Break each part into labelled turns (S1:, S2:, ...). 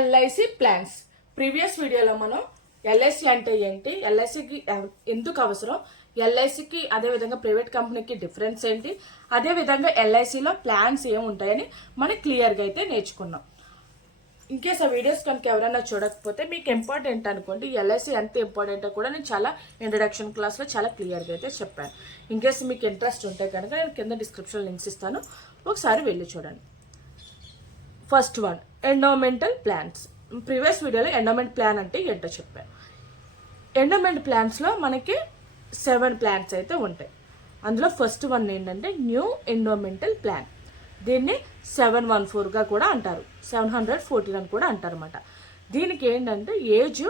S1: LIC plans. Previous వీడియోలో మనం LIC అంటే ఏంటి? ఎల్ఐసికి ఎందుకు అవసరం? ఎల్ఐసికి అదేవిధంగా ప్రైవేట్ కంపెనీకి డిఫరెన్స్ ఏంటి? అదేవిధంగా ఎల్ఐసిలో ప్లాన్స్ ఏముంటాయని మనం క్లియర్గా అయితే నేర్చుకున్నాం. ఇన్కేస్ ఆ వీడియోస్ కనుక ఎవరైనా చూడకపోతే మీకు ఇంపార్టెంట్ అనుకోండి. ఎల్ఐసి ఎంత ఇంపార్టెంట్ కూడా నేను చాలా ఇంట్రడక్షన్ క్లాస్లో చాలా క్లియర్గా అయితే చెప్పాను. ఇన్కేస్ మీకు ఇంట్రెస్ట్ ఉంటే కనుక నేను కింద డిస్క్రిప్షన్ లింక్స్ ఇస్తాను. ఒకసారి వెళ్ళి చూడండి. First one endowmental plans previous వీడియోలో ఎండోమెంట్ ప్లాన్ అంటే ఏంటో చెప్పాను ఎండోమెంట్ ప్లాన్స్లో మనకి సెవెన్ ప్లాన్స్ అయితే ఉంటాయి. అందులో ఫస్ట్ వన్ ఏంటంటే న్యూ ఎండోమెంటల్ ప్లాన్ దీన్ని సెవెన్ వన్ ఫోర్గా కూడా అంటారు. సెవెన్ హండ్రెడ్ ఫోర్టీన్ అని కూడా అంటారు అనమాట దీనికి ఏంటంటే ఏజ్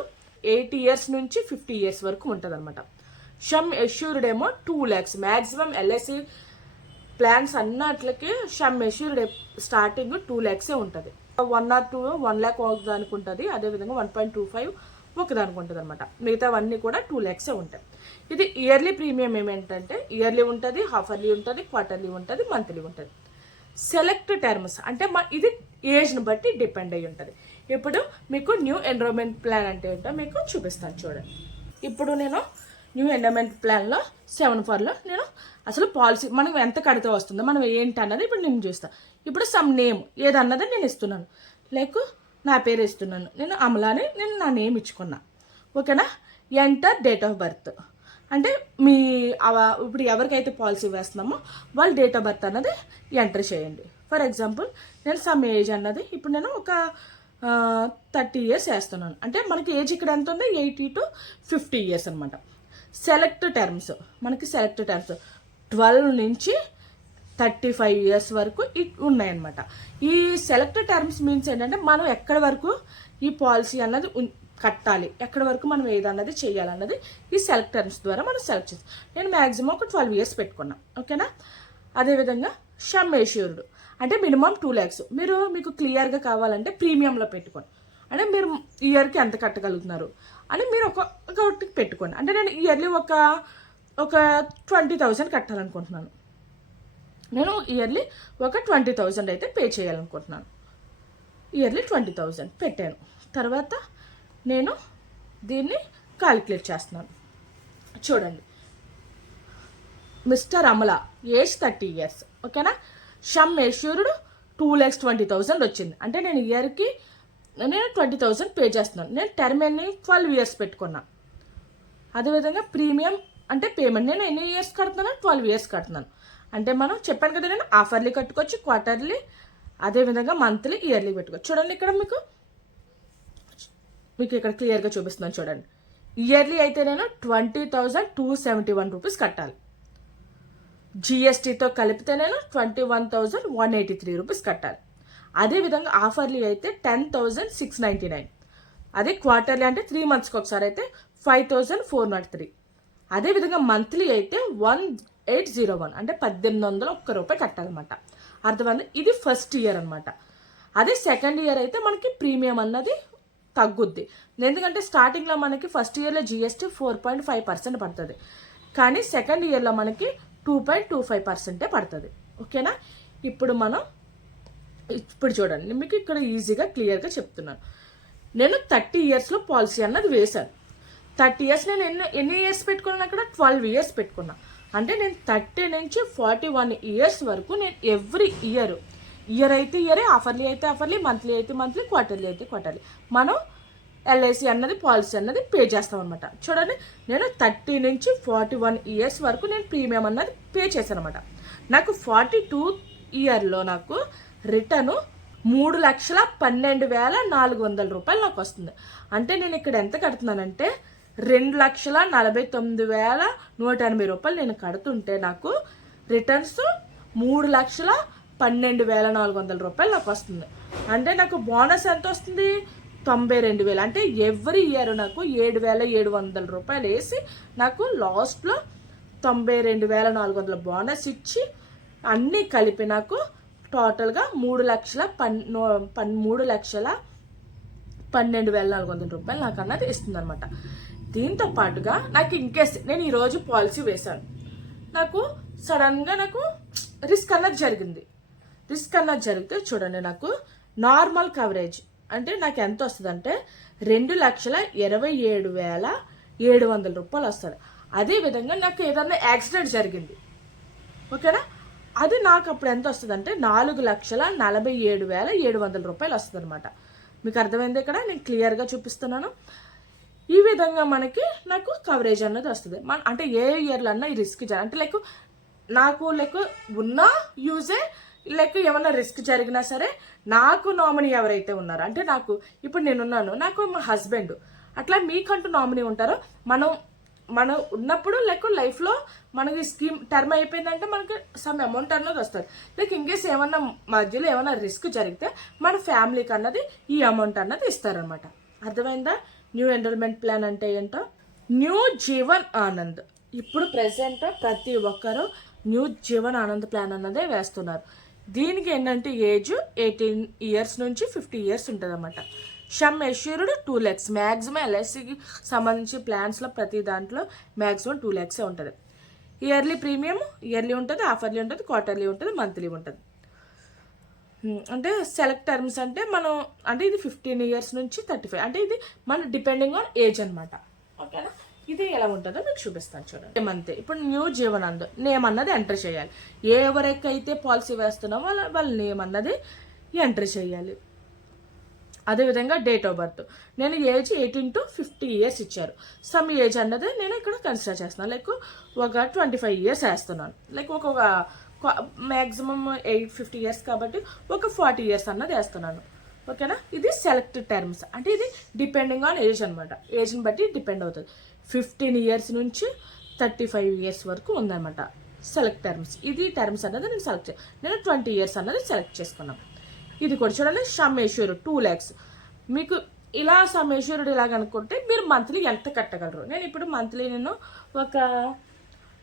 S1: ఎయిటీ ఇయర్స్ నుంచి ఫిఫ్టీ ఇయర్స్ వరకు ఉంటుంది అనమాట షమ్ ఎష్యూర్డ్ ఏమో two lakhs maximum LIC plans అన్నట్లకి sum assured starting two ల్యాక్సే ఉంటుంది. One or two one lakh దానికి ఉంటుంది అదేవిధంగా వన్ పాయింట్ టూ ఫైవ్ ఒకదానికి ఉంటుంది అనమాట మిగతావన్నీ కూడా టూ ల్యాక్సే ఉంటాయి. ఇది ఇయర్లీ ప్రీమియం ఏమేంటంటే ఇయర్లీ ఉంటుంది హాఫ్ ఇయర్లీ ఉంటుంది క్వార్టర్లీ ఉంటుంది మంత్లీ ఉంటుంది. సెలెక్ట్ టర్మ్స్ అంటే మా ఇది ఏజ్ని బట్టి డిపెండ్ అయి ఉంటుంది. ఇప్పుడు మీకు న్యూ ఎన్రోల్మెంట్ ప్లాన్ అంటే ఏంటో మీకు చూపిస్తాను చూడండి. ఇప్పుడు నేను న్యూ ఎండమెంట్ ప్లాన్లో సెవెన్ ఫోర్లో నేను అసలు పాలసీ మనం ఎంత కడితే వస్తుందో మనం ఏంటి అన్నది ఇప్పుడు నేను చూస్తాను ఇప్పుడు సమ్ నేమ్ ఏదన్నది నేను ఇస్తున్నాను. లైక్ నా పేరు ఇస్తున్నాను. నేను అమలాని నేను నా నేమ్ ఇచ్చుకున్నా. ఓకేనా? ఎంటర్ డేట్ ఆఫ్ బర్త్ అంటే మీ ఇప్పుడు ఎవరికైతే పాలసీ వేస్తున్నామో వాళ్ళ డేట్ ఆఫ్ బర్త్ అన్నది ఎంటర్ చేయండి. ఫర్ ఎగ్జాంపుల్ నేను సమ్ ఏజ్ అన్నది ఇప్పుడు నేను ఒక థర్టీ ఇయర్స్ వేస్తున్నాను. అంటే మనకి ఏజ్ ఇక్కడ ఎంత ఉంది? ఎయిటీ టు ఫిఫ్టీ ఇయర్స్ అనమాట సెలెక్ట్ టర్మ్స్. మనకి సెలెక్ట్ టర్మ్స్. ట్వెల్వ్ నుంచి థర్టీ ఫైవ్ ఇయర్స్ వరకు ఇట్ ఉన్నాయన్నమాట. ఈ సెలెక్ట్ టర్మ్స్ మీన్స్ ఏంటంటే మనం ఎక్కడి వరకు ఈ పాలసీ అన్నది కట్టాలి. ఎక్కడి వరకు మనం ఏదన్నది చేయాలన్నది ఈ సెలెక్ట్ టర్మ్స్ ద్వారా మనం సెలెక్ట్ చేస్తాం నేను మ్యాక్సిమం ఒక ట్వెల్వ్ ఇయర్స్ పెట్టుకున్నాం. ఓకేనా? అదేవిధంగా షమ్ అంటే మినిమం టూ ల్యాక్స్. మీరు మీకు క్లియర్గా కావాలంటే ప్రీమియంలో పెట్టుకోండి. అంటే మీరు ఇయర్కి ఎంత కట్టగలుగుతున్నారు? అని మీరు ఒక ఒకటి పెట్టుకోండి. అంటే నేను ఇయర్లీ ఒక ఒక ట్వంటీ థౌజండ్ కట్టాలనుకుంటున్నాను. నేను ఇయర్లీ ఒక ట్వంటీ థౌజండ్ అయితే పే చేయాలనుకుంటున్నాను. ఇయర్లీ ట్వంటీ థౌజండ్ పెట్టాను. తర్వాత నేను దీన్ని కాలిక్యులేట్ చేస్తున్నాను. చూడండి. Mister Amala age thirty years. ఓకేనా? షమ్ యశ్వరుడు టూ ల్యాక్స్ ట్వంటీ థౌజండ్ వచ్చింది. అంటే నేను ఇయర్కి నేను ట్వంటీ థౌజండ్ పే చేస్తున్నాను. నేను టర్మ్ ఎన్ని ట్వెల్వ్ ఇయర్స్ పెట్టుకున్నా. అదేవిధంగా ప్రీమియం అంటే పేమెంట్. నేను ఎన్ని ఇయర్స్ కడుతున్నాను ట్వెల్వ్ ఇయర్స్ కడుతున్నాను. అంటే మనం చెప్పాను కదా నేను ఆఫర్లీ కట్టుకోవచ్చు క్వార్టర్లీ అదేవిధంగా మంత్లీ ఇయర్లీ పెట్టుకోవచ్చు. చూడండి ఇక్కడ మీకు మీకు ఇక్కడ క్లియర్గా చూపిస్తున్నాను చూడండి. ఇయర్లీ అయితే నేను twenty thousand two seventy one rupees కట్టాలి. జిఎస్టీతో కలిపితే నేను twenty one thousand one eighty three rupees కట్టాలి. అదేవిధంగా ఆఫర్లీ అయితే ten thousand six ninety nine. అదే క్వార్టర్లీ అంటే త్రీ మంత్స్కి ఒకసారి అయితే five thousand four nought three అదేవిధంగా మంత్లీ అయితే వన్ ఎయిట్ జీరో వన్ అంటే పద్దెనిమిది వందల ఒక్క రూపాయి కట్టాలన్నమాట. అర్థమైంది? ఇది ఫస్ట్ ఇయర్ అనమాట అదే సెకండ్ ఇయర్ అయితే మనకి ప్రీమియం అన్నది తగ్గుద్ది. ఎందుకంటే స్టార్టింగ్లో మనకి ఫస్ట్ ఇయర్లో GST four point five percent పడుతుంది. కానీ సెకండ్ ఇయర్లో మనకి టూ పాయింట్ టూ ఫైవ్ పర్సెంటే పడుతుంది. ఓకేనా ఇప్పుడు మనం ఇప్పుడు చూడండి మీకు ఇక్కడ ఈజీగా క్లియర్గా చెప్తున్నాను. నేను థర్టీ ఇయర్స్లో పాలసీ అన్నది వేశాను. థర్టీ ఇయర్స్ నేను ఎన్ని ఎన్ని ఇయర్స్ పెట్టుకున్నాను అక్కడ ట్వెల్వ్ ఇయర్స్ పెట్టుకున్నా. అంటే నేను థర్టీ నుంచి ఫార్టీ వన్ ఇయర్స్ వరకు నేను ఎవ్రీ ఇయర్ ఇయర్ అయితే ఇయరే ఆఫర్లీ అయితే ఆఫర్లీ మంత్లీ అయితే మంత్లీ క్వార్టర్లీ అయితే క్వార్టర్లీ మనం ఎల్ఐసి అన్నది పాలసీ అన్నది పే చేస్తాం అనమాట చూడండి నేను థర్టీ నుంచి ఫార్టీ వన్ ఇయర్స్ వరకు నేను ప్రీమియం అన్నది పే చేశాను అనమాట నాకు ఫార్టీ టూ ఇయర్లో నాకు రిటర్ను మూడు లక్షల పన్నెండు వేల నాలుగు వందల రూపాయలు నాకు వస్తుంది. అంటే నేను ఇక్కడ ఎంత కడుతున్నానంటే రెండు లక్షల నలభై తొమ్మిది వేల నూట ఎనభై రూపాయలు నేను కడుతుంటే నాకు రిటర్న్స్ మూడు లక్షల పన్నెండు వేల నాలుగు వందల రూపాయలు నాకు వస్తుంది. అంటే నాకు బోనస్ ఎంత వస్తుంది? తొంభై రెండు వేలు. అంటే ఎవ్రీ ఇయర్ నాకు ఏడు వేల ఏడు వందల రూపాయలు వేసి నాకు లాస్ట్లో తొంభై రెండు వేల నాలుగు వందల బోనస్ ఇచ్చి అన్నీ కలిపి నాకు టోటల్గా మూడు లక్షల పన్ పన్ మూడు లక్షల పన్నెండు వేల నాలుగు వందల రూపాయలు నాకు అన్నది ఇస్తుంది అనమాట దీంతో పాటుగా నాకు ఇంకేస్ నేను ఈరోజు పాలసీ వేశాను. నాకు సడన్గా నాకు రిస్క్ అన్నది జరిగింది. రిస్క్ అన్నది జరిగితే చూడండి నాకు నార్మల్ కవరేజ్ అంటే నాకు ఎంత వస్తుందంటే రెండు లక్షల ఇరవై ఏడు వేల ఏడు వందల రూపాయలు వస్తుంది. అదేవిధంగా నాకు ఏదన్నా యాక్సిడెంట్ జరిగింది. ఓకేనా? అది నాకు అప్పుడు ఎంత వస్తుంది అంటే నాలుగు లక్షల నలభై ఏడు వేల ఏడు వందల రూపాయలు వస్తుంది అనమాట మీకు అర్థమైంది ఇక్కడ? నేను క్లియర్గా చూపిస్తున్నాను. ఈ విధంగా మనకి నాకు కవరేజ్ అన్నది వస్తుంది. మన అంటే ఏ ఇయర్లో అన్నా ఈ రిస్క్ జర అంటే లైక్ నాకు లైక్ ఉన్న యూజే లైక్ ఏమన్నా రిస్క్ జరిగినా సరే నాకు నామినీ ఎవరైతే ఉన్నారో అంటే నాకు ఇప్పుడు నేనున్నాను నాకు మా హస్బెండ్ అట్లా మీకంటూ నామినీ ఉంటారో మనం మనం ఉన్నప్పుడు లైక్ లైఫ్లో మనకి స్కీమ్ టర్మ్ అయిపోయిందంటే మనకి సమ్ అమౌంట్ అన్నది వస్తుంది. లైక్ ఇన్కేస్ ఏమన్నా మధ్యలో ఏమైనా రిస్క్ జరిగితే మన ఫ్యామిలీకి అన్నది ఈ అమౌంట్ అన్నది ఇస్తారనమాట అర్థమైందా? న్యూ ఎన్రోల్మెంట్ ప్లాన్ అంటే ఏంటో? న్యూ జీవన్ ఆనంద్. ఇప్పుడు ప్రెసెంట్ ప్రతి ఒక్కరూ న్యూ జీవన్ ఆనంద్ ప్లాన్ అన్నదే వేస్తున్నారు. దీనికి ఏంటంటే ఏజ్ ఎయిటీన్ ఇయర్స్ నుంచి ఫిఫ్టీ ఇయర్స్ ఉంటుంది అనమాట sum assured two lakhs maximum ఎల్ఐసికి సంబంధించి ప్లాన్స్లో ప్రతి దాంట్లో మ్యాక్సిమం టూ ల్యాక్సే ఉంటుంది. ఇయర్లీ ప్రీమియం ఇయర్లీ ఉంటుంది ఆఫర్లీ ఉంటుంది క్వార్టర్లీ ఉంటుంది మంత్లీ ఉంటుంది. అంటే సెలెక్ట్ టర్మ్స్ అంటే మనం అంటే ఇది ఫిఫ్టీన్ ఇయర్స్ నుంచి థర్టీ ఫైవ్ అంటే ఇది మన డిపెండింగ్ ఆన్ ఏజ్ అనమాట ఓకేనా ఇది ఎలా ఉంటుందో మీకు చూపిస్తాను చూడండి. మంత్ ఇప్పుడు న్యూ జీవనంద్ నేమ్ అన్నది ఎంటర్ చేయాలి. ఎవరికైతే పాలసీ వేస్తున్నామో వాళ్ళ వాళ్ళ నేమ్ అన్నది ఎంటర్ చేయాలి. అదేవిధంగా డేట్ ఆఫ్ బర్త్ నేను age eighteen to fifty years ఇచ్చారు. సమ్ ఏజ్ అన్నది నేను ఇక్కడ కన్సిడర్ చేస్తున్నాను. లైక్ ఒక ట్వంటీ ఫైవ్ ఇయర్స్ వేస్తున్నాను. లైక్ ఒక మ్యాక్సిమం ఎయిట్ ఫిఫ్టీ ఇయర్స్ కాబట్టి ఒక ఫార్టీ ఇయర్స్ అన్నది వేస్తున్నాను. ఓకేనా ఇది సెలెక్ట్ టర్మ్స్ అంటే ఇది డిపెండింగ్ ఆన్ ఏజ్ అనమాట ఏజ్ని బట్టి డిపెండ్ అవుతుంది. ఫిఫ్టీన్ ఇయర్స్ నుంచి థర్టీ ఫైవ్ ఇయర్స్ వరకు ఉందన్నమాట. సెలెక్ట్ టర్మ్స్ ఇది టర్మ్స్ అన్నది నేను సెలెక్ట్ నేను ట్వంటీ ఇయర్స్ అన్నది సెలెక్ట్ చేసుకున్నాను. ఇది కూడా చూడండి సమ్మేశ్వరు టూ ల్యాక్స్ మీకు ఇలా సమ్మేశ్వరుడు ఇలాగ అనుకుంటే మీరు మంత్లీ ఎంత కట్టగలరు? నేను ఇప్పుడు మంత్లీ నేను ఒక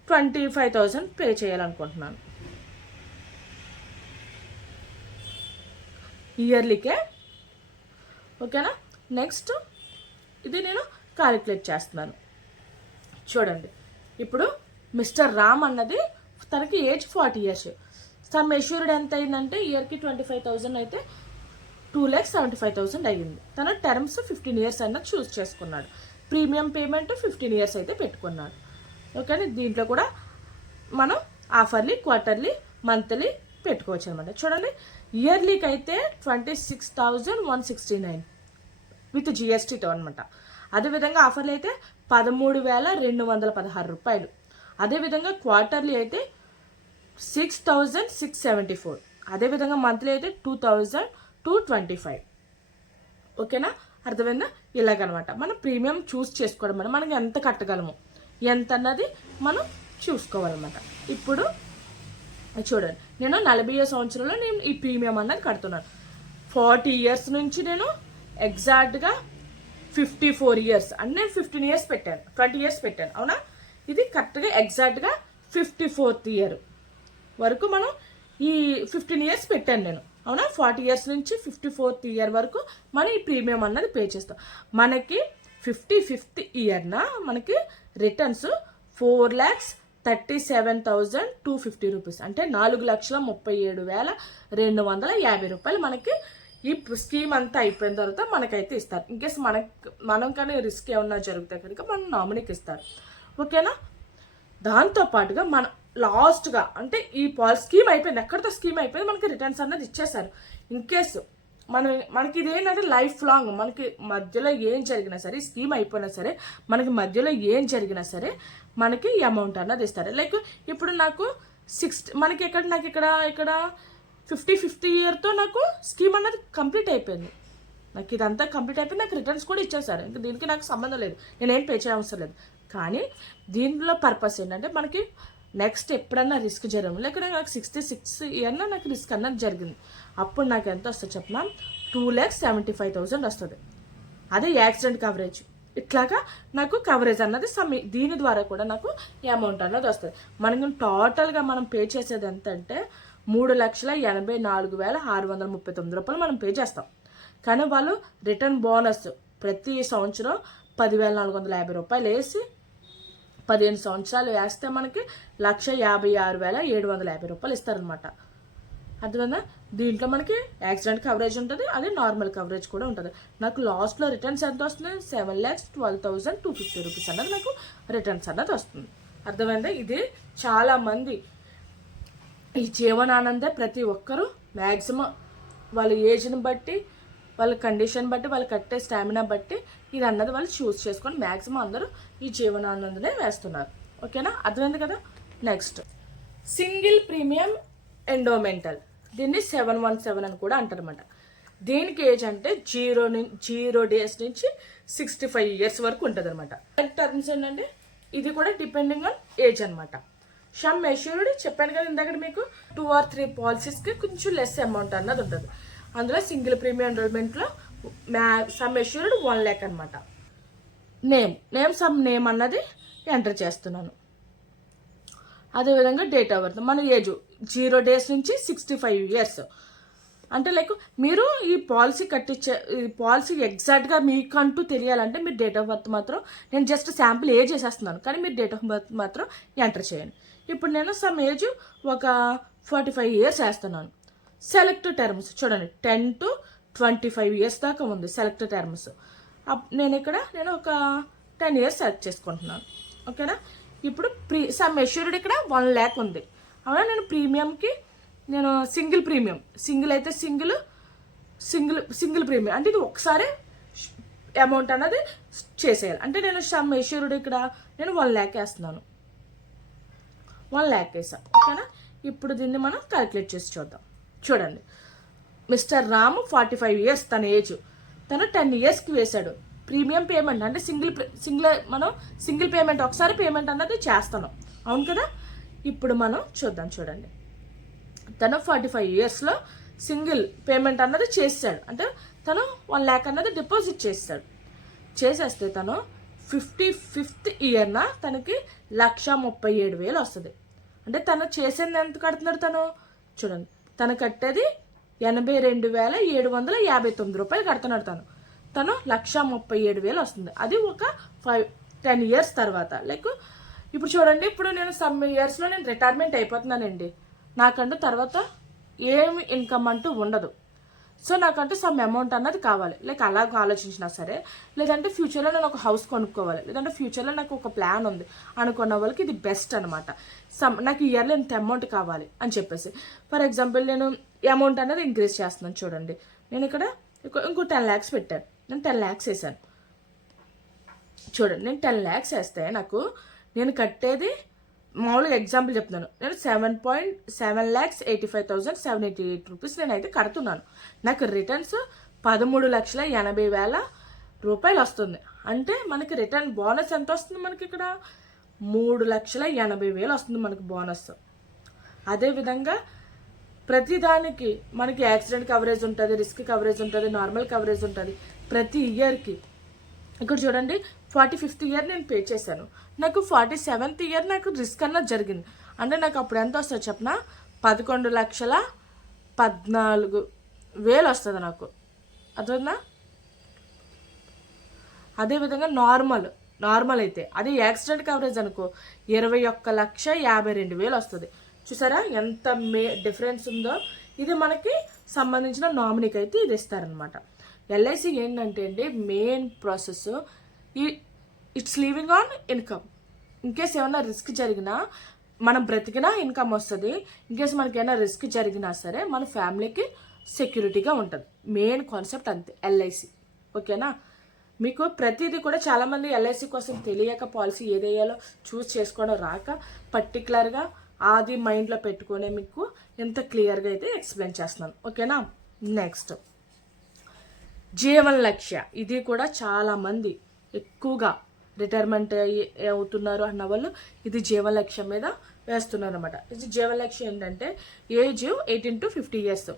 S1: ట్వంటీ ఫైవ్ థౌజండ్ పే చేయాలనుకుంటున్నాను. ఇయర్లీకే ఓకేనా? నెక్స్ట్ ఇది నేను క్యాలిక్యులేట్ చేస్తున్నాను. చూడండి. ఇప్పుడు మిస్టర్ రామ్ అన్నది తనకి age forty years sum assured ఎంత అయిందంటే ఇయర్కి ట్వంటీ ఫైవ్ థౌజండ్ అయితే two lakhs seventy five thousand అయ్యింది. తన టర్మ్స్ ఫిఫ్టీన్ ఇయర్స్ అన్న చూస్ చేసుకున్నాడు. ప్రీమియం పేమెంట్ ఫిఫ్టీన్ ఇయర్స్ అయితే పెట్టుకున్నాడు. ఓకే దీంట్లో కూడా మనం ఆఫర్లీ క్వార్టర్లీ మంత్లీ పెట్టుకోవచ్చు అనమాట చూడండి ఇయర్లీకి అయితే twenty six thousand one sixty nine with జిఎస్టీతో అనమాట అదేవిధంగా ఆఫర్లు అయితే పదమూడు వేల రెండు వందల పదహారు రూపాయలు. అదేవిధంగా క్వార్టర్లీ అయితే six thousand six seventy four అదేవిధంగా మంత్లీ అయితే two thousand two twenty five ఓకేనా? అర్థమైందా? ఇలాగనమాట. మనం ప్రీమియం చూస్ చేసుకోవడం మనం మనకి ఎంత కట్టగలము? ఎంత అన్నది మనం చూసుకోవాలన్నమాట. ఇప్పుడు చూడండి. నేను నలభై సంవత్సరంలో నేను ఈ ప్రీమియం అన్నది కడుతున్నాను. ఫార్టీ ఇయర్స్ నుంచి నేను ఎగ్జాక్ట్గా ఫిఫ్టీ ఫోర్ ఇయర్స్ అంటే నేను ఫిఫ్టీన్ ఇయర్స్ పెట్టాను. ట్వంటీ ఇయర్స్ పెట్టాను. అవునా? ఇది కరెక్ట్గా ఎగ్జాక్ట్గా ఫిఫ్టీ ఫోర్త్ ఇయర్. వరకు మనం ఈ ఫిఫ్టీన్ ఇయర్స్ పెట్టాను నేను. అవునా? ఫార్టీ ఇయర్స్ నుంచి ఫిఫ్టీ ఫోర్త్ ఇయర్ వరకు మనం ఈ ప్రీమియం అన్నది పే చేస్తాం. మనకి ఫిఫ్టీ ఫిఫ్త్ ఇయర్న మనకి returns four lakhs thirty seven thousand two fifty rupees అంటే నాలుగు లక్షల ముప్పై ఏడు వేల రెండు వందల యాభై రూపాయలు మనకి ఈ స్కీమ్ అంతా అయిపోయిన తర్వాత మనకైతే ఇస్తారు. ఇన్కేస్ మనకి మనం కానీ రిస్క్ ఏమన్నా జరిగితే కనుక మనం నామినీకి ఇస్తారు. ఓకేనా దాంతో పాటుగా మన లాస్ట్గా అంటే ఈ పాల్ స్కీమ్ అయిపోయింది. ఎక్కడితో స్కీమ్ అయిపోయింది? మనకి రిటర్న్స్ అన్నది ఇచ్చేసారు ఇన్ కేసు మనం మనకి ఇది ఏంటంటే లైఫ్ లాంగ్ మనకి మధ్యలో ఏం జరిగినా సరే స్కీమ్ అయిపోయినా సరే మనకి మధ్యలో ఏం జరిగినా సరే మనకి ఈ అమౌంట్ అన్నది ఇస్తారు. లైక్ ఇప్పుడు నాకు సిక్స్టీ మనకి ఎక్కడ నాకు ఇక్కడ ఇక్కడ ఫిఫ్టీ ఫిఫ్టీ ఇయర్తో నాకు స్కీమ్ అన్నది కంప్లీట్ అయిపోయింది. నాకు ఇదంతా కంప్లీట్ అయిపోయి నాకు రిటర్న్స్ కూడా ఇచ్చేసారు ఇంకా దీనికి నాకు సంబంధం లేదు. నేనేం పే చేయవసరం లేదు. కానీ దీనిలో పర్పస్ ఏంటంటే మనకి నెక్స్ట్ ఎప్పుడన్నా రిస్క్ జరగదు లేకపోతే నాకు సిక్స్టీ సిక్స్ ఇయర్న నాకు రిస్క్ అన్నది జరిగింది. అప్పుడు నాకు ఎంత వస్తుంది చెప్పమా two lakhs seventy five thousand వస్తుంది. అదే యాక్సిడెంట్ కవరేజ్ ఇట్లాగా నాకు కవరేజ్ అన్నది సమ్ దీని ద్వారా కూడా నాకు ఈ అమౌంట్ అన్నది వస్తుంది. మనం టోటల్గా మనం పే చేసేది ఎంత అంటే మూడు లక్షల ఎనభై నాలుగు వేల ఆరు వందల ముప్పై తొమ్మిది రూపాయలు మనం పే చేస్తాం. కానీ వాళ్ళు రిటర్న్ బోనస్ ప్రతి సంవత్సరం పదివేల నాలుగు వందల యాభై రూపాయలు వేసి పదిహేను సంవత్సరాలు వేస్తే మనకి లక్ష యాభై ఆరు వేల ఏడు వందల యాభై రూపాయలు ఇస్తారనమాట అర్థమైందా? దీంట్లో మనకి యాక్సిడెంట్ కవరేజ్ ఉంటుంది అదే నార్మల్ కవరేజ్ కూడా ఉంటుంది. నాకు లాస్ట్లో రిటర్న్స్ ఎంత వస్తుంది? Seven lakhs twelve thousand two fifty rupees అన్నది నాకు రిటర్న్స్ అన్నది వస్తుంది. అర్థమైందా? ఇది చాలామంది ఈ జీవనానందే ప్రతి ఒక్కరూ మ్యాక్సిమం వాళ్ళ ఏజ్ని బట్టి వాళ్ళ కండిషన్ బట్టి వాళ్ళు కట్టే స్టామినా బట్టి ఇది అన్నది వాళ్ళు చూస్ చేసుకొని మ్యాక్సిమం అందరూ ఈ జీవనానందనే వేస్తున్నారు. ఓకేనా? అర్థమైంది కదా? నెక్స్ట్ సింగిల్ ప్రీమియం ఎండోమెంటల్ దీన్ని సెవెన్ వన్ సెవెన్ అని కూడా అంటారనమాట దీనికి ఏజ్ అంటే జీరో జీరో డేస్ నుంచి సిక్స్టీ ఫైవ్ ఇయర్స్ వరకు ఉంటుంది అనమాట టర్మ్స్ ఏంటంటే ఇది కూడా డిపెండింగ్ ఆన్ ఏజ్ అనమాట షమ్ మెష్యూర్డ్ చెప్పాను కదా ఇందాక మీకు టూ ఆర్ త్రీ పాలసీస్కి కొంచెం లెస్ అమౌంట్ అన్నది ఉంటుంది. అందులో సింగిల్ ప్రీమియం ఎన్రోల్మెంట్లో మ్యా సమ్ మెష్యూర్డ్ వన్ ల్యాక్ అనమాట నేమ్ నేమ్ సమ్ నేమ్ అన్నది ఎంటర్ చేస్తున్నాను. అదేవిధంగా డేట్ ఆఫ్ బర్త్ మన ఏజ్ జీరో డేస్ నుంచి సిక్స్టీ ఫైవ్ ఇయర్స్. అంటే లైక్ మీరు ఈ పాలసీ కట్టించే ఈ పాలసీ ఎగ్జాక్ట్గా మీకంటూ తెలియాలంటే మీరు డేట్ ఆఫ్ బర్త్ మాత్రం నేను జస్ట్ శాంపుల్ ఏజ్ చేసేస్తున్నాను కానీ మీరు డేట్ ఆఫ్ బర్త్ మాత్రం ఎంటర్ చేయండి. ఇప్పుడు నేను సమ్ ఏజ్ ఒక ఫార్టీ ఫైవ్ ఇయర్స్ వేస్తున్నాను. సెలెక్ట్ టర్మ్స్ చూడండి ten to twenty five years దాకా ఉంది సెలెక్ట్ టర్మ్స్. నేను ఇక్కడ నేను ఒక టెన్ ఇయర్స్ సెలెక్ట్ చేసుకుంటున్నాను. ఓకేనా? ఇప్పుడు ప్రీ సమ్ ఎష్యూర్డ్ ఇక్కడ వన్ ల్యాక్ ఉంది. అవునా? నేను ప్రీమియంకి నేను సింగిల్ ప్రీమియం. సింగిల్ అయితే సింగిల్ సింగిల్ సింగిల్ ప్రీమియం. అంటే ఇది ఒకసారి అమౌంట్ అన్నది చేసేయాలి. అంటే నేను సమ్ ఎష్యూర్డ్ ఇక్కడ నేను వన్ ల్యాక్ వేస్తున్నాను. వన్ ల్యాక్ వేసాం. ఓకేనా? ఇప్పుడు దీన్ని మనం క్యాలిక్యులేట్ చేసి చూద్దాం. చూడండి. Mister Ramu forty five years తన ఏజ్ తను టెన్ ఇయర్స్కి వేశాడు. ప్రీమియం పేమెంట్ అంటే సింగిల్ సింగిల్ మనం సింగిల్ పేమెంట్ ఒకసారి పేమెంట్ అన్నది చేస్తాను. అవును కదా? ఇప్పుడు మనం చూద్దాం చూడండి. తను ఫార్టీ ఫైవ్ ఇయర్స్లో సింగిల్ పేమెంట్ అన్నది చేస్తాడు అంటే తను వన్ ల్యాక్ అన్నది డిపాజిట్ చేస్తాడు. చేసేస్తే తను ఫిఫ్టీ ఫిఫ్త్ ఇయర్న తనకి లక్ష ముప్పై ఏడు వేలు వస్తుంది. అంటే తను చేసేది ఎంత కడుతున్నాడు తను? చూడండి. తను కట్టేది ఎనభై రెండు వేల ఏడు వందల యాభై తొమ్మిది రూపాయలు కడుతున్నాడు తను. తను లక్ష ముప్పై ఏడు వేలు వస్తుంది. అది ఒక ఫైవ్ టెన్ ఇయర్స్ తర్వాత. లైక్ ఇప్పుడు చూడండి ఇప్పుడు నేను సమ్ ఇయర్స్లో నేను రిటైర్మెంట్ అయిపోతున్నానండి. నాకంటూ తర్వాత ఏమి ఇన్కమ్ అంటూ ఉండదు. సో నాకంటూ సమ్ అమౌంట్ అన్నది కావాలి. లైక్ అలా ఆలోచించినా సరే లేదంటే ఫ్యూచర్లో నేను ఒక హౌస్ కొనుక్కోవాలి. లేదంటే ఫ్యూచర్లో నాకు ఒక ప్లాన్ ఉంది. అనుకున్న వాళ్ళకి ఇది బెస్ట్ అనమాట సమ్ నాకు ఇయర్లో ఇంత అమౌంట్ కావాలి అని చెప్పేసి. ఫర్ ఎగ్జాంపుల్ నేను అమౌంట్ అనేది ఇంక్రీజ్ చేస్తున్నాను చూడండి. నేను ఇక్కడ ఇంకో టెన్ ల్యాక్స్ పెట్టాను. నేను టెన్ ల్యాక్స్ వేసాను చూడండి నేను టెన్ ల్యాక్స్ వేస్తే నాకు నేను కట్టేది మామూలుగా ఎగ్జాంపుల్ చెప్తున్నాను. నేను seven point seven lakhs eighty five thousand seven eighty eight rupees నేనైతే కడుతున్నాను. నాకు రిటర్న్స్ పదమూడు లక్షల ఎనభై వేల రూపాయలు వస్తుంది. అంటే మనకి రిటర్న్ బోనస్ ఎంత వస్తుంది మనకి ఇక్కడ? మూడు లక్షల ఎనభై వేలు వస్తుంది మనకి బోనస్ అదేవిధంగా ప్రతిదానికి మనకి యాక్సిడెంట్ కవరేజ్ ఉంటుంది రిస్క్ కవరేజ్ ఉంటుంది నార్మల్ కవరేజ్ ఉంటుంది. ప్రతి ఇయర్కి ఇక్కడ చూడండి ఫార్టీ ఫిఫ్త్ ఇయర్ నేను పే చేశాను. నాకు ఫార్టీ సెవెంత్ ఇయర్ నాకు రిస్క్ అన్నది జరిగింది. అంటే నాకు అప్పుడు ఎంత వస్తుంది చెప్పిన? పదకొండు లక్షల పద్నాలుగు వేలు వస్తుంది నాకు. అర్థందా అదేవిధంగా నార్మల్ నార్మల్ అయితే. అది యాక్సిడెంట్ కవరేజ్ అనుకో ఇరవై ఒక్క లక్ష యాభై రెండు వేలు వస్తుంది. చూసారా? ఎంత మే డిఫరెన్స్ ఉందో? ఇది మనకి సంబంధించిన నామినీకి అయితే ఇది ఇస్తారనమాట ఎల్ఐసి ఏంటంటే అండి మెయిన్ ప్రాసెస్ ఈ it's living on income in case ఏమైనా రిస్క్ జరిగినా మనం బ్రతికినా ఇన్కమ్ వస్తుంది. ఇన్కేస్ మనకి ఏమైనా రిస్క్ జరిగినా సరే మన ఫ్యామిలీకి సెక్యూరిటీగా ఉంటుంది. మెయిన్ కాన్సెప్ట్ అంతే ఎల్ఐసి ఓకేనా? మీకు ప్రతిదీ కూడా చాలామంది ఎల్ఐసి కోసం తెలియక పాలసీ ఏదేయాలో చూస్ చేసుకోవడం రాక పర్టికులర్గా అది మైండ్లో పెట్టుకునే మీకు ఎంత క్లియర్గా అయితే ఎక్స్ప్లెయిన్ చేస్తున్నాను. ఓకేనా నెక్స్ట్ జీవన్ లక్ష్య. ఇది కూడా చాలామంది ఎక్కువగా రిటైర్మెంట్ అవుతున్నారు అన్న వాళ్ళు ఇది జీవన లక్ష్యం మీద వేస్తున్నారు అనమాట ఇది జీవన లక్ష్యం ఏంటంటే age eighteen to fifty years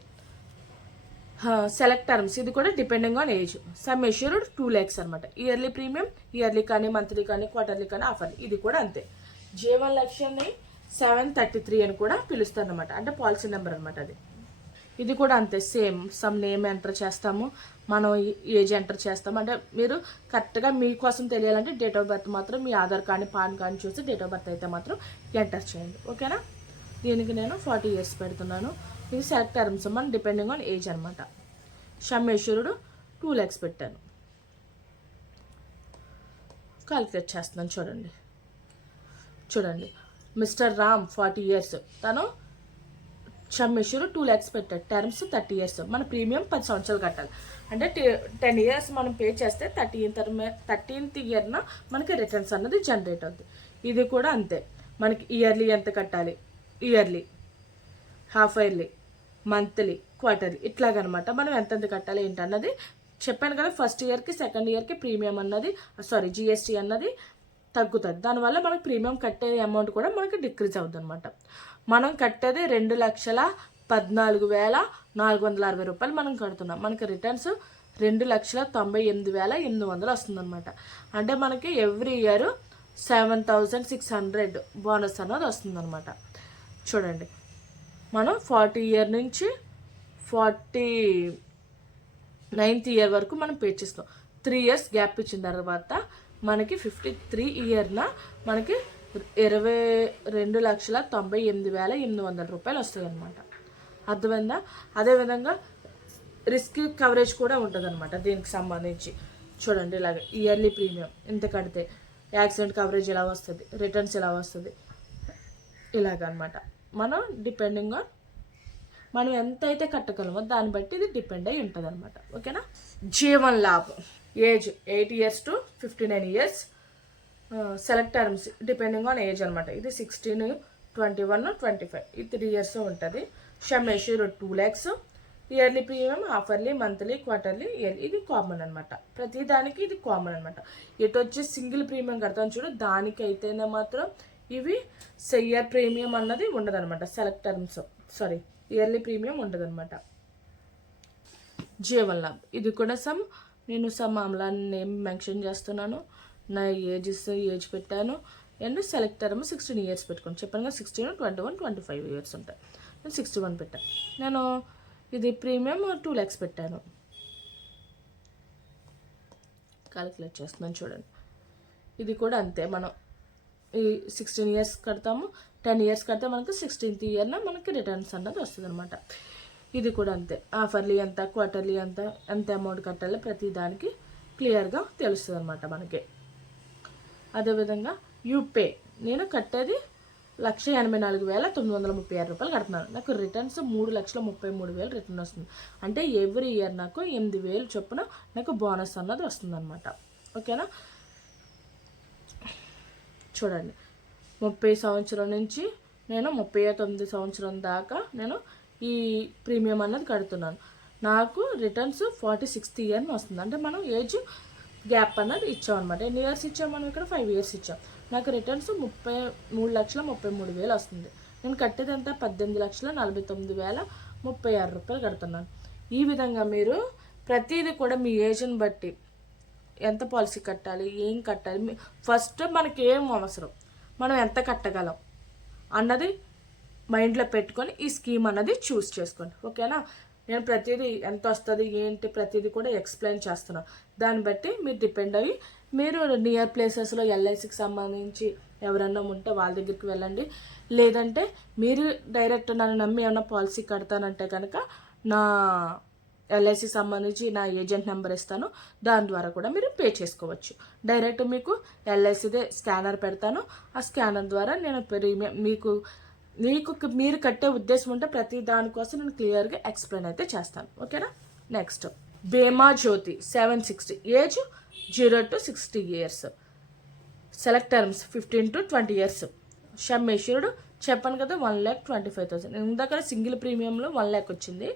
S1: select terms ఇది కూడా depending on age sum assured two lakhs అనమాట ఇయర్లీ ప్రీమియం ఇయర్లీ కానీ మంత్లీ కానీ క్వార్టర్లీ కానీ ఆఫర్ ఇది కూడా అంతే. జీవన్ లక్ష్యాన్ని సెవెన్ థర్టీ త్రీ అని కూడా పిలుస్తారు అనమాట అంటే పాలసీ నెంబర్ అనమాట అది. ఇది కూడా అంతే సేమ్ సమ్ నేమ్ ఎంటర్ చేస్తాము మనం ఏజ్ ఎంటర్ చేస్తాము. అంటే మీరు కరెక్ట్గా మీకోసం తెలియాలంటే డేట్ ఆఫ్ బర్త్ మాత్రం మీ ఆధార్ కార్డ్ని పాన్ కార్డ్ని చూసి డేట్ ఆఫ్ బర్త్ అయితే మాత్రం ఎంటర్ చేయండి. ఓకేనా? దీనికి నేను ఫార్టీ ఇయర్స్ పెడుతున్నాను. ఇది సెలెక్ట్ టర్మ్స్ మన డిపెండింగ్ ఆన్ ఏజ్ అనమాట షమ్మేశ్వరుడు టూ ల్యాక్స్ పెట్టాను. కాలిక్యులేట్ చేస్తున్నాను చూడండి. చూడండి. Mister Ram forty years. తను షమ్మేశ్వరు టూ ల్యాక్స్ పెట్టాడు. Terms thirty years. మన ప్రీమియం పది సంవత్సరాలు కట్టాలి. అంటే టెన్ ఇయర్స్ మనం పే చేస్తే థర్టీన్ టర్మ్ థర్టీన్త్ ఇయర్న మనకి రిటర్న్స్ అన్నది జనరేట్ అవుతుంది ఇది కూడా అంతే. మనకి ఇయర్లీ ఎంత కట్టాలి? Yearly. Half yearly. Monthly. Quarterly. ఇట్లాగనమాట. మనం ఎంతెంత కట్టాలి ఏంటన్నది చెప్పాను కదా ఫస్ట్ ఇయర్కి సెకండ్ ఇయర్కి ప్రీమియం అన్నది సారీ జిఎస్టీ అన్నది తగ్గుతుంది. దానివల్ల మనకి ప్రీమియం కట్టే అమౌంట్ కూడా మనకి డిక్రీజ్ అవుతుంది అనమాట మనం కట్టేది రెండు లక్షల పద్నాలుగు వేల నాలుగు వందల అరవై రూపాయలు మనం కడుతున్నాం. మనకి రిటర్న్స్ రెండు లక్షల తొంభై ఎనిమిది వేల ఎనిమిది వందలు వస్తుందన్నమాట. అంటే మనకి every year seven thousand six hundred bonus అన్నది వస్తుందన్నమాట. చూడండి. మనం ఫార్టీ ఇయర్ నుంచి ఫార్టీ నైన్త్ ఇయర్ వరకు మనం పే చేస్తాం త్రీ ఇయర్స్ గ్యాప్ ఇచ్చిన తర్వాత మనకి ఫిఫ్టీ త్రీ ఇయర్న మనకి ఇరవై రెండు లక్షల తొంభై ఎనిమిది వేల ఎనిమిది వందల రూపాయలు వస్తుంది అనమాట అర్థమైందా అదేవిధంగా రిస్క్ కవరేజ్ కూడా ఉంటుంది అనమాట దీనికి సంబంధించి. చూడండి ఇలాగ ఇయర్లీ ప్రీమియం ఎంత కడితే యాక్సిడెంట్ కవరేజ్ ఎలా వస్తుంది? రిటర్న్స్ ఎలా వస్తుంది? ఇలాగనమాట మనం డిపెండింగ్ ఆన్ మనం ఎంత అయితే కట్టగలమో దాన్ని బట్టి ఇది డిపెండ్ అయి ఉంటుంది అనమాట ఓకేనా? Jeevan Labh. Age eight years to fifty nine years. Select terms depending on age అనమాట ఇది sixteen twenty one twenty five. ఈ త్రీ ఇయర్స్ ఉంటుంది. Sum assured two lakhs yearly premium half yearly monthly quarterly yearly ఇది common అనమాట ప్రతి దానికి ఇది common అనమాట ఎటు వచ్చి సింగిల్ ప్రీమియం కడతాను చూడు దానికైతేనే మాత్రం ఇవి సెయ్యర్ ప్రీమియం అన్నది ఉండదనమాట select terms sorry yearly premium ఉండదనమాట జీవన్ లాభ్. ఇది కూడా సమ్ నేను సమ్ అమలాన్ని నేమ్ మెన్షన్ చేస్తున్నాను. నా ఏజెస్ ఏజ్ పెట్టాను. And select term sixteen years పెట్టుకోండి చెప్పాను కదా sixteen twenty one twenty five years ఉంటాయి. నేను సిక్స్టీ వన్ పెట్టాను నేను ఇది ప్రీమియం టూ ల్యాక్స్ పెట్టాను. క్యాలిక్యులేట్ చేస్తున్నాను చూడండి. ఇది కూడా అంతే మనం. ఈ సిక్స్టీన్ ఇయర్స్ కడతాము. టెన్ ఇయర్స్ కడితే మనకు సిక్స్టీన్త్ ఇయర్న మనకి రిటర్న్స్ అన్నది వస్తుంది అనమాట ఇది కూడా అంతే. హాఫర్లీ ఎంత క్వార్టర్లీ ఎంత ఎంత అమౌంట్ కట్టాలో ప్రతి దానికి క్లియర్గా తెలుస్తుంది అనమాట మనకి. అదేవిధంగా యూపే నేను కట్టేది లక్ష ఎనభై నాలుగు వేల తొమ్మిది వందల ముప్పై ఆరు రూపాయలు కడుతున్నాను. నాకు రిటర్న్స్ మూడు లక్షల ముప్పై మూడు వేలు రిటర్న్ వస్తుంది. అంటే ఎవ్రీ ఇయర్ నాకు ఎనిమిది వేలు చొప్పున నాకు బోనస్ అన్నది వస్తుందన్నమాట. ఓకేనా చూడండి. ముప్పై సంవత్సరం నుంచి నేను ముప్పై తొమ్మిది సంవత్సరం దాకా నేను ఈ ప్రీమియం అన్నది కడుతున్నాను. నాకు రిటర్న్స్ ఫార్టీ సిక్స్త్ ఇయర్ని వస్తుంది. అంటే మనం ఏజ్ గ్యాప్ అన్నది ఇచ్చాం అనమాట ఎన్ని ఇయర్స్ ఇచ్చాం మనం ఇక్కడ? ఫైవ్ ఇయర్స్ ఇచ్చాం. నాకు రిటర్న్స్ ముప్పై మూడు లక్షల ముప్పై మూడు వేలు వస్తుంది. నేను కట్టేది అంతా పద్దెనిమిది లక్షల నలభై తొమ్మిది వేల ముప్పై ఆరు రూపాయలు కడుతున్నాను. ఈ విధంగా మీరు ప్రతిదీ కూడా మీ ఏజ్ని బట్టి ఎంత పాలసీ కట్టాలి ఏం కట్టాలి ఫస్ట్ మనకి ఏం అవసరం? మనం ఎంత కట్టగలం? అన్నది మైండ్లో పెట్టుకొని ఈ స్కీమ్ అన్నది చూస్ చేసుకోండి. ఓకేనా? నేను ప్రతిదీ ఎంత వస్తుంది ఏంటి ప్రతిదీ కూడా ఎక్స్ప్లెయిన్ చేస్తున్నాను దాన్ని బట్టి మీరు డిపెండ్ అయ్యి మీరు నియర్ ప్లేసెస్లో ఎల్ఐసికి సంబంధించి ఎవరన్నా ఉంటే వాళ్ళ దగ్గరికి వెళ్ళండి. లేదంటే మీరు డైరెక్ట్ నన్ను నమ్మి ఏమైనా పాలసీ కడతానంటే కనుక నా ఎల్ఐసి సంబంధించి నా ఏజెంట్ నెంబర్ ఇస్తాను. దాని ద్వారా కూడా మీరు పే చేసుకోవచ్చు. డైరెక్ట్ మీకు ఎల్ఐసిదే స్కానర్ పెడతాను. ఆ స్కానర్ ద్వారా నేను ప్రీమియం మీకు మీకు మీరు కట్టే ఉద్దేశం ఉంటే ప్రతి దానికోసం నేను క్లియర్గా ఎక్స్ప్లెయిన్ అయితే చేస్తాను. ఓకేనా? Next Bima Jyoti seven sixty age zero to sixty years select terms fifteen to twenty years sum assured చెప్పాను కదా one lakh twenty five thousand ఇందాక సింగిల్ ప్రీమియంలో వన్ ల్యాక్ వచ్చింది.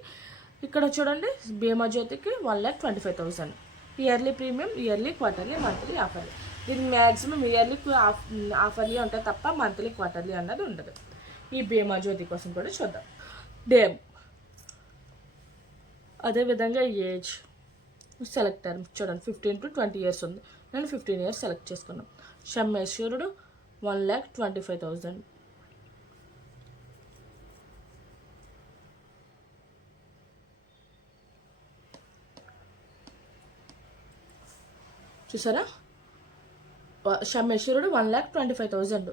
S1: ఇక్కడ చూడండి భీమా జ్యోతికి one lakh twenty five thousand yearly premium yearly quarterly monthly half yearly దీనికి maximum yearly ఆఫర్లీ ఉంటాయి తప్ప మంత్లీ క్వార్టర్లీ అన్నది ఉండదు. ఈ భీమా జ్యోతి కోసం కూడా చూద్దాం. డేమ్ అదేవిధంగా ఏజ్. సెలెక్ట్ టర్మ్ చూడండి ఫిఫ్టీన్ టు ట్వంటీ ఇయర్స్ ఉంది. నేను ఫిఫ్టీన్ ఇయర్స్ సెలెక్ట్ చేసుకున్నాం. Sum assured one lakh twenty five thousand చూసారా? Sum assured one lakh twenty five thousand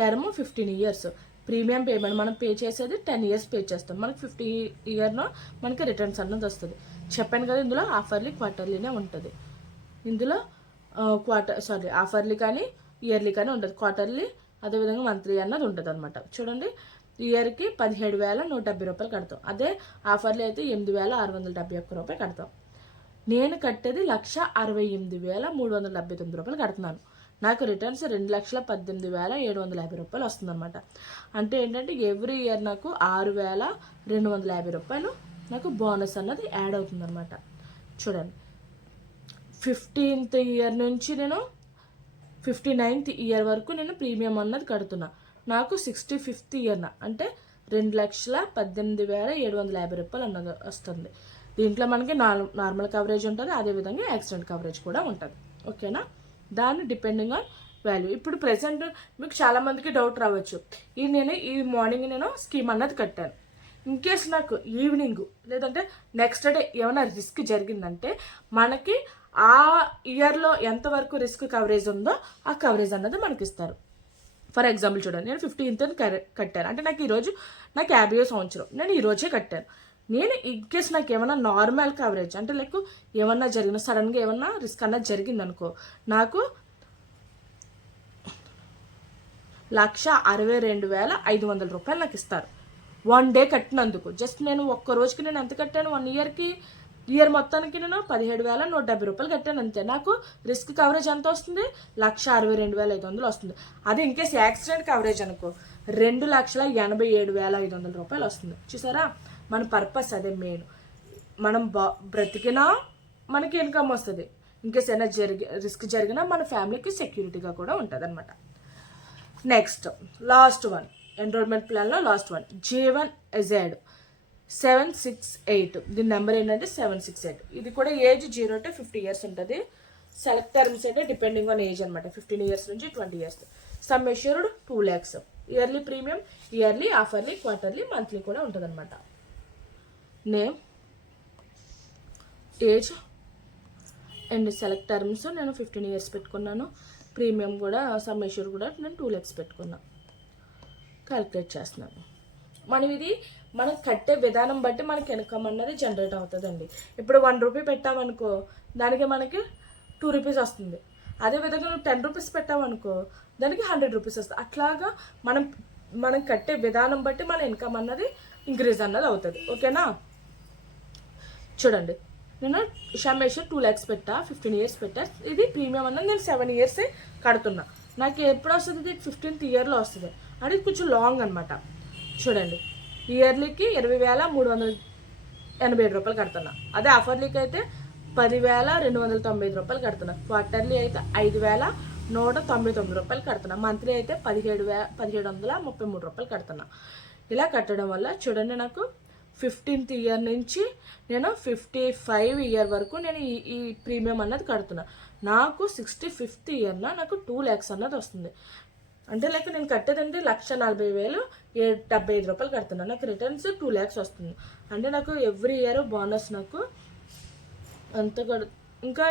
S1: term fifteen years premium payment మనం పే చేసేది టెన్ ఇయర్స్ పే చేస్తాం. మనకి fifty ఇయర్లో మనకి రిటర్న్స్ అన్నది వస్తుంది. చెప్పాను కదా ఇందులో ఆఫర్లీ క్వార్టర్లీనే ఉంటుంది. ఇందులో క్వార్టర్ సారీ ఆఫర్లీ కానీ ఇయర్లీ కానీ ఉంటుంది. క్వార్టర్లీ అదేవిధంగా మంత్లీ అన్నది ఉంటుంది అనమాట చూడండి ఇయర్కి పదిహేడు వేల నూట డెబ్బై రూపాయలు కడతాం. అదే ఆఫర్లీ అయితే ఎనిమిది వేల ఆరు వందల డెబ్బై ఒక్క రూపాయలు కడతాం. నేను కట్టేది లక్ష అరవై ఎనిమిది వేల మూడు వందల డెబ్బై తొమ్మిది రూపాయలు కడుతున్నాను. నాకు రిటర్న్స్ రెండు లక్షల పద్దెనిమిది వేల ఏడు వందల యాభై రూపాయలు వస్తుందన్నమాట. అంటే ఏంటంటే ఎవ్రీ ఇయర్ నాకు ఆరు వేల రెండు వందల యాభై రూపాయలు నాకు బోనస్ అన్నది యాడ్ అవుతుందన్నమాట. చూడండి. ఫిఫ్టీన్త్ ఇయర్ నుంచి నేను ఫిఫ్టీ నైన్త్ ఇయర్ వరకు నేను ప్రీమియం అన్నది కడుతున్నా. నాకు సిక్స్టీ ఫిఫ్త్ ఇయర్న అంటే రెండు లక్షల పద్దెనిమిది వేల ఏడు వందల యాభై రూపాయలు అన్నది వస్తుంది. దీంట్లో మనకి నార్మల్ కవరేజ్ ఉంటుంది అదేవిధంగా యాక్సిడెంట్ కవరేజ్ కూడా ఉంటుంది. ఓకేనా దాన్ని డిపెండింగ్ ఆన్ వాల్యూ ఇప్పుడు ప్రెసెంట్ మీకు చాలామందికి డౌట్ రావచ్చు. ఈ నేను ఈ మార్నింగ్ నేను స్కీమ్ అన్నది కట్టాను. ఇన్ కేస్ నాకు ఈవినింగ్ లేదంటే నెక్స్ట్ డే ఏమైనా రిస్క్ జరిగిందంటే మనకి ఆ ఇయర్లో ఎంతవరకు రిస్క్ కవరేజ్ ఉందో ఆ కవరేజ్ అన్నది మనకి ఇస్తారు ఫర్ ఎగ్జాంపుల్ చూడండి నేను ఫిఫ్టీన్త్ కట్టాను. అంటే నాకు ఈరోజు నాకు యాభై సంవత్సరం. నేను ఈరోజే కట్టాను. నేను ఇన్ కేస్ నాకు ఏమైనా నార్మల్ కవరేజ్ అంటే లైక్ ఏమన్నా జరిగిన సడన్గా ఏమన్నా రిస్క్ అన్నా జరిగిందనుకో నాకు లక్ష అరవై రెండు వేల ఐదు వందల రూపాయలు నాకు ఇస్తారు. One day కట్టినందుకు. జస్ట్ నేను ఒక్క రోజుకి నేను ఎంత కట్టాను? వన్ ఇయర్కి ఇయర్ మొత్తానికి నేను పదిహేడు వేల నూట డెబ్బై రూపాయలు కట్టాను అంతే. నాకు రిస్క్ కవరేజ్ ఎంత వస్తుంది? లక్ష అరవై రెండు వేల ఐదు వందలు వస్తుంది. అదే ఇన్కేస్ యాక్సిడెంట్ కవరేజ్ అనుకో రెండు లక్షల ఎనభై ఏడు వేల ఐదు వందల రూపాయలు వస్తుంది. చూసారా? మన పర్పస్ అదే మెయిన్ మనం బా బ్రతికినా మనకి ఇన్కమ్ వస్తుంది. ఇన్కేస్ ఏదైనా జరిగి రిస్క్ జరిగినా మన ఫ్యామిలీకి సెక్యూరిటీగా కూడా ఉంటుంది అనమాట నెక్స్ట్ లాస్ట్ వన్ ఎన్రోల్మెంట్ ప్లాన్లో last one J one AZ seven six eight దీని నెంబర్ ఏంటంటే సెవెన్ సిక్స్ ఎయిట్ ఇది కూడా age zero to fifty years ఉంటుంది. సెలెక్ట్ టర్మ్స్ అంటే డిపెండింగ్ ఆన్ ఏజ్ అనమాట ఫిఫ్టీన్ ఇయర్స్ నుంచి twenty years sum assured two lakhs yearly premium yearly half yearly quarterly monthly కూడా ఉంటుంది అనమాట name age and select terms నేను ఫిఫ్టీన్ ఇయర్స్ పెట్టుకున్నాను. Premium కూడా సమ్ ఎష్యూర్ కూడా నేను టూ ల్యాక్స్ పెట్టుకున్నాను క్యాలిక్యులేట్ చేస్తున్నాను. మనం ఇది మనం కట్టే విధానం బట్టి మనకి ఇన్కమ్ అన్నది జనరేట్ అవుతుందండి. ఇప్పుడు వన్ రూపీ పెట్టామనుకో దానికి మనకి టూ రూపీస్ వస్తుంది. అదే విధంగా నువ్వు టెన్ రూపీస్ పెట్టామనుకో దానికి హండ్రెడ్ రూపీస్ వస్తుంది. అట్లాగా మనం మనం కట్టే విధానం బట్టి మన ఇన్కమ్ అన్నది ఇంక్రీజ్ అన్నది అవుతుంది. ఓకేనా చూడండి. నేను షమేష్ టూ ల్యాక్స్ పెట్టా ఫిఫ్టీన్ ఇయర్స్ పెట్టా. ఇది ప్రీమియం అన్న నేను సెవెన్ ఇయర్స్ కడుతున్నా. నాకు ఎప్పుడు వస్తుంది ఇది? ఫిఫ్టీన్త్ ఇయర్లో వస్తుంది. అది కొంచెం లాంగ్ అనమాట చూడండి. ఇయర్లీకి ఇరవై వేల మూడు వందల ఎనభై ఏడు రూపాయలు కడుతున్నా. అదే ఆఫర్లీకి అయితే పదివేల రెండు వందల తొంభై ఐదు రూపాయలు కడుతున్నా. క్వార్టర్లీ అయితే ఐదు వేల నూట తొంభై తొమ్మిది రూపాయలు కడుతున్నా. మంత్లీ అయితే పదిహేడు వే పదిహేడు వందల ముప్పై మూడు రూపాయలు కడుతున్నా. ఇలా కట్టడం వల్ల చూడండి నాకు ఫిఫ్టీన్త్ ఇయర్ నుంచి నేను ఫిఫ్టీ ఫైవ్ ఇయర్ వరకు నేను ఈ ఈ ప్రీమియం అన్నది కడుతున్నా. నాకు సిక్స్టీ ఫిఫ్త్ ఇయర్న నాకు టూ ల్యాక్స్ అన్నది వస్తుంది. అంటే లైక్ నేను కట్టేదంటే లక్ష నలభై వేలు ఏ డెబ్బై ఐదు రూపాయలు కడుతున్నాను నాకు రిటర్న్స్ టూ ల్యాక్స్ వస్తుంది. అంటే నాకు ఎవ్రీ ఇయర్ బోనస్ నాకు అంత కడు ఇంకా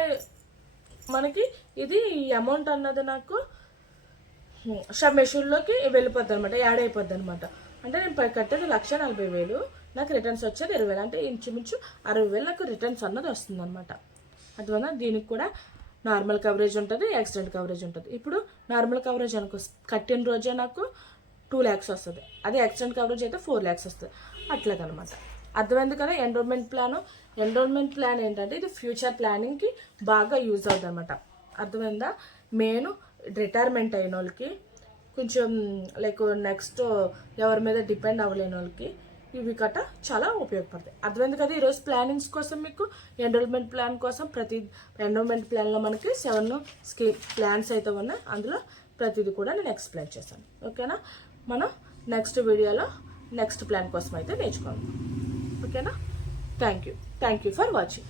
S1: మనకి ఇది ఈ అమౌంట్ అన్నది నాకు షమెషూర్లోకి వెళ్ళిపోద్ది అనమాట యాడ్ అయిపోద్ది అనమాట అంటే నేను పై కట్టేది లక్ష నలభై వేలు నాకు రిటర్న్స్ వచ్చేది ఇరవై వేలు. అంటే ఇంచుమించు అరవై వేలు నాకు రిటర్న్స్ అన్నది వస్తుంది అనమాట అందువల్ల దీనికి కూడా నార్మల్ కవరేజ్ ఉంటుంది యాక్సిడెంట్ కవరేజ్ ఉంటుంది. ఇప్పుడు నార్మల్ కవరేజ్ అనుకో కట్టిన రోజే నాకు టూ ల్యాక్స్ వస్తుంది. అదే యాక్సిడెంట్ కవరేజ్ అయితే ఫోర్ ల్యాక్స్ వస్తుంది. అట్లాగనమాట. అర్థమైంది కదా? ఎన్రోల్మెంట్ ప్లాన్ ఎన్రోల్మెంట్ ప్లాన్ ఏంటంటే ఇది ఫ్యూచర్ ప్లానింగ్కి బాగా యూజ్ అవుతుంది అనమాట అర్థమైందా? మెయిన్ రిటైర్మెంట్ అయిన వాళ్ళకి కొంచెం లైక్ నెక్స్ట్ ఎవరి మీద డిపెండ్ అవ్వలేని వాళ్ళకి ఇవి కట్ట చాలా ఉపయోగపడతాయి. అర్థమైంది కదా ఈరోజు ప్లానింగ్స్ కోసం మీకు ఎన్రోల్మెంట్ ప్లాన్ కోసం ప్రతి ఎన్రోల్మెంట్ ప్లాన్లో మనకి సెవెన్ స్కీమ్ ప్లాన్స్ అయితే ఉన్నాయి. అందులో ప్రతిదీ కూడా నేను ఎక్స్ప్లెయిన్ చేశాను ఓకేనా? మనం నెక్స్ట్ వీడియోలో నెక్స్ట్ ప్లాన్ కోసం అయితే నేర్చుకోవాలి ఓకేనా? Thank you thank you for watching